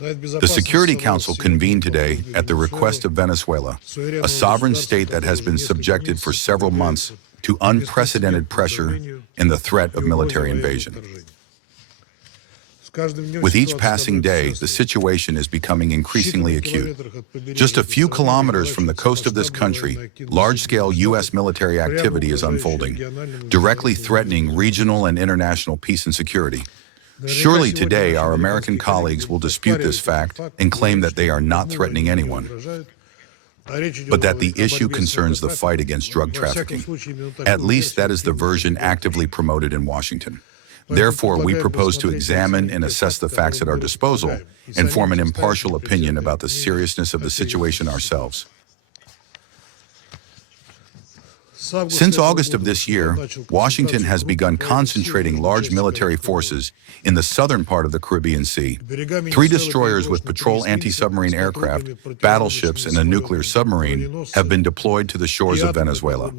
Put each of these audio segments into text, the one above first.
The Security Council convened today at the request of Venezuela, a sovereign state that has been subjected for several months to unprecedented pressure and the threat of military invasion. With each passing day, the situation is becoming increasingly acute. Just a few kilometers from the coast of this country, large-scale U.S. military activity is unfolding, directly threatening regional and international peace and security. Surely today our American colleagues will dispute this fact and claim that they are not threatening anyone, but that the issue concerns the fight against drug trafficking. At least that is the version actively promoted in Washington. Therefore, we propose to examine and assess the facts at our disposal and form an impartial opinion about the seriousness of the situation ourselves. Since August of this year, Washington has begun concentrating large military forces in the southern part of the Caribbean Sea. 3 destroyers with patrol anti-submarine aircraft, battleships, and a nuclear submarine have been deployed to the shores of Venezuela.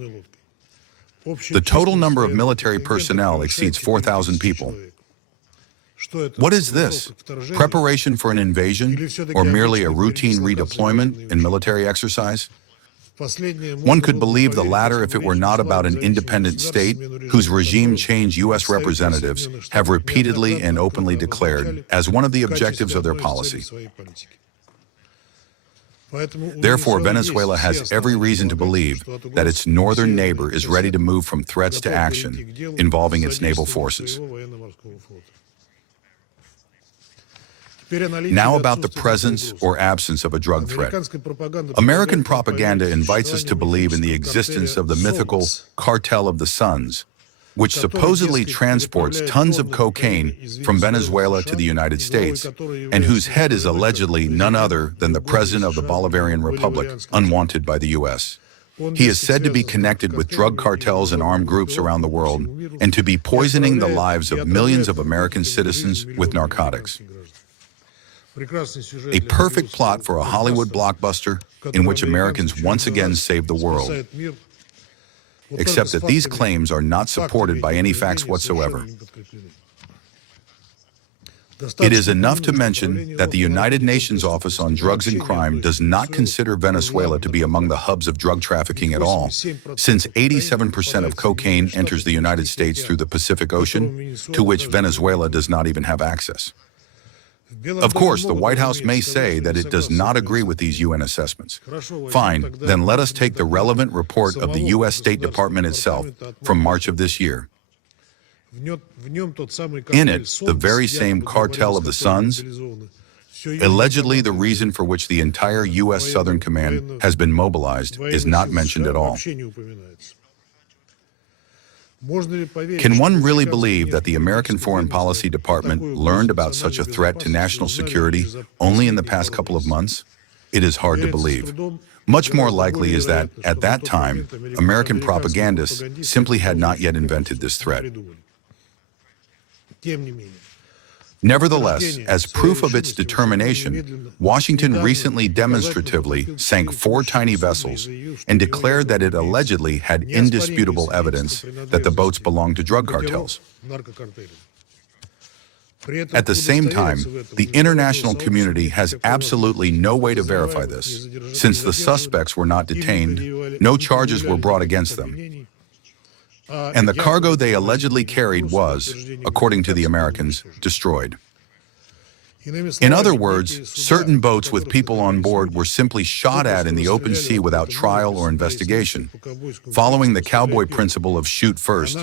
The total number of military personnel exceeds 4,000 people. What is this? Preparation for an invasion, or merely a routine redeployment in military exercise? One could believe the latter if it were not about an independent state whose regime change U.S. representatives have repeatedly and openly declared as one of the objectives of their policy. Therefore, Venezuela has every reason to believe that its northern neighbor is ready to move from threats to action involving its naval forces. Now about the presence or absence of a drug threat. American propaganda invites us to believe in the existence of the mythical Cartel of the Suns, which supposedly transports tons of cocaine from Venezuela to the United States, and whose head is allegedly none other than the president of the Bolivarian Republic, unwanted by the U.S. He is said to be connected with drug cartels and armed groups around the world, and to be poisoning the lives of millions of American citizens with narcotics. A perfect plot for a Hollywood blockbuster in which Americans once again save the world. Except that these claims are not supported by any facts whatsoever. It is enough to mention that the United Nations Office on Drugs and Crime does not consider Venezuela to be among the hubs of drug trafficking at all, since 87% of cocaine enters the United States through the Pacific Ocean, to which Venezuela does not even have access. Of course, the White House may say that it does not agree with these UN assessments. Fine, then let us take the relevant report of the U.S. State Department itself from March of this year. In it, the very same Cartel of the Suns, allegedly the reason for which the entire U.S. Southern Command has been mobilized, is not mentioned at all. Can one really believe that the American Foreign Policy Department learned about such a threat to national security only in the past couple of months? It is hard to believe. Much more likely is that, at that time, American propagandists simply had not yet invented this threat. Nevertheless, as proof of its determination, Washington recently demonstratively sank 4 tiny vessels and declared that it allegedly had indisputable evidence that the boats belonged to drug cartels. At the same time, the international community has absolutely no way to verify this. Since the suspects were not detained, no charges were brought against them. And the cargo they allegedly carried was, according to the Americans, destroyed. In other words, certain boats with people on board were simply shot at in the open sea without trial or investigation, following the cowboy principle of shoot first,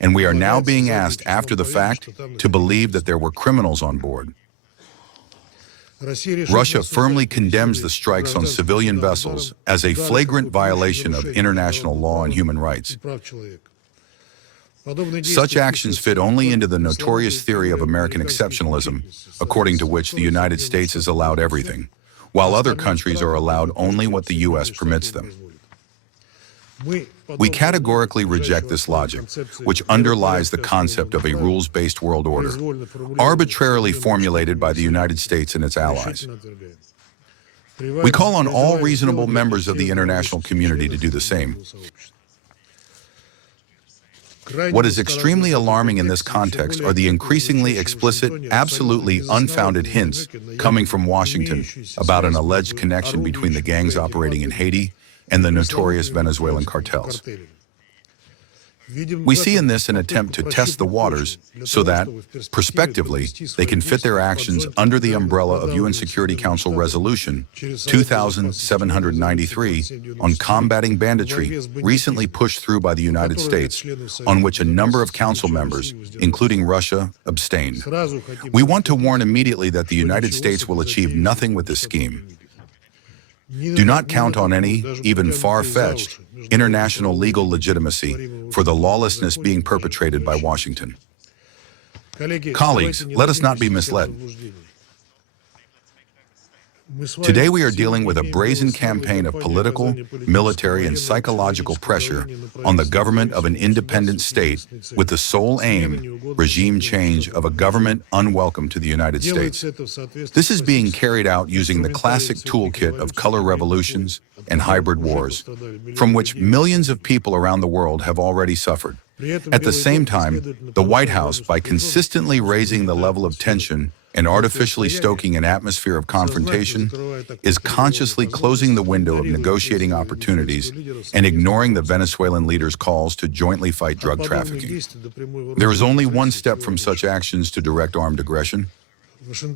and we are now being asked after the fact to believe that there were criminals on board. Russia firmly condemns the strikes on civilian vessels as a flagrant violation of international law and human rights. Such actions fit only into the notorious theory of American exceptionalism, according to which the United States is allowed everything, while other countries are allowed only what the U.S. permits them. We categorically reject this logic, which underlies the concept of a rules-based world order, arbitrarily formulated by the United States and its allies. We call on all reasonable members of the international community to do the same. What is extremely alarming in this context are the increasingly explicit, absolutely unfounded hints coming from Washington about an alleged connection between the gangs operating in Haiti and the notorious Venezuelan cartels. We see in this an attempt to test the waters so that, prospectively, they can fit their actions under the umbrella of UN Security Council Resolution 2793 on combating banditry, recently pushed through by the United States, on which a number of council members, including Russia, abstained. We want to warn immediately that the United States will achieve nothing with this scheme. Do not count on any, even far-fetched, international legal legitimacy for the lawlessness being perpetrated by Washington. Colleagues, let us not be misled. Today we are dealing with a brazen campaign of political, military, and psychological pressure on the government of an independent state with the sole aim, regime change of a government unwelcome to the United States. This is being carried out using the classic toolkit of color revolutions and hybrid wars, from which millions of people around the world have already suffered. At the same time, the White House, by consistently raising the level of tension and artificially stoking an atmosphere of confrontation, is consciously closing the window of negotiating opportunities and ignoring the Venezuelan leaders' calls to jointly fight drug trafficking. There is only one step from such actions to direct armed aggression.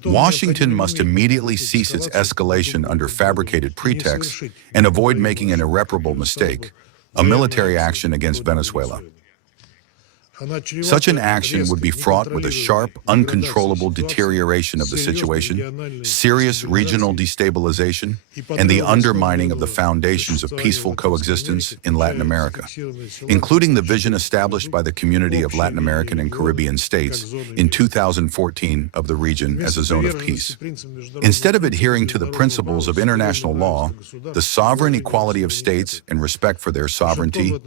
Washington must immediately cease its escalation under fabricated pretexts and avoid making an irreparable mistake, a military action against Venezuela. Such an action would be fraught with a sharp, uncontrollable deterioration of the situation, serious regional destabilization, and the undermining of the foundations of peaceful coexistence in Latin America, including the vision established by the Community of Latin American and Caribbean States in 2014 of the region as a zone of peace. Instead of adhering to the principles of international law, the sovereign equality of states and respect for their sovereignty,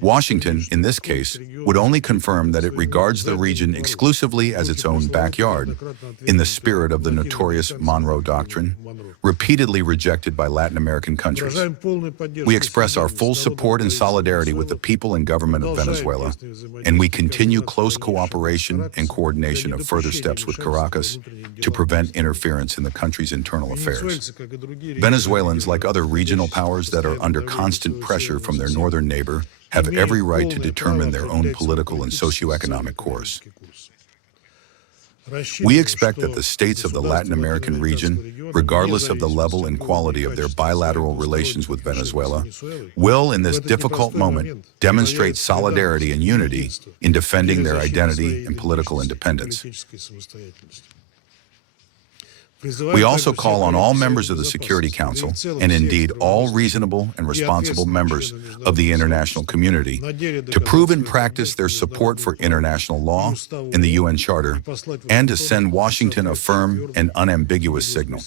Washington, in this case, would only confirm that it regards the region exclusively as its own backyard, in the spirit of the notorious Monroe Doctrine, repeatedly rejected by Latin American countries. We express our full support and solidarity with the people and government of Venezuela, and we continue close cooperation and coordination of further steps with Caracas to prevent interference in the country's internal affairs. Venezuelans, like other regional powers that are under constant pressure from their northern neighbor, have every right to determine their own political and socioeconomic course. We expect that the states of the Latin American region, regardless of the level and quality of their bilateral relations with Venezuela, will, in this difficult moment, demonstrate solidarity and unity in defending their identity and political independence. We also call on all members of the Security Council, and indeed all reasonable and responsible members of the international community, to prove in practice their support for international law and the UN Charter, and to send Washington a firm and unambiguous signal.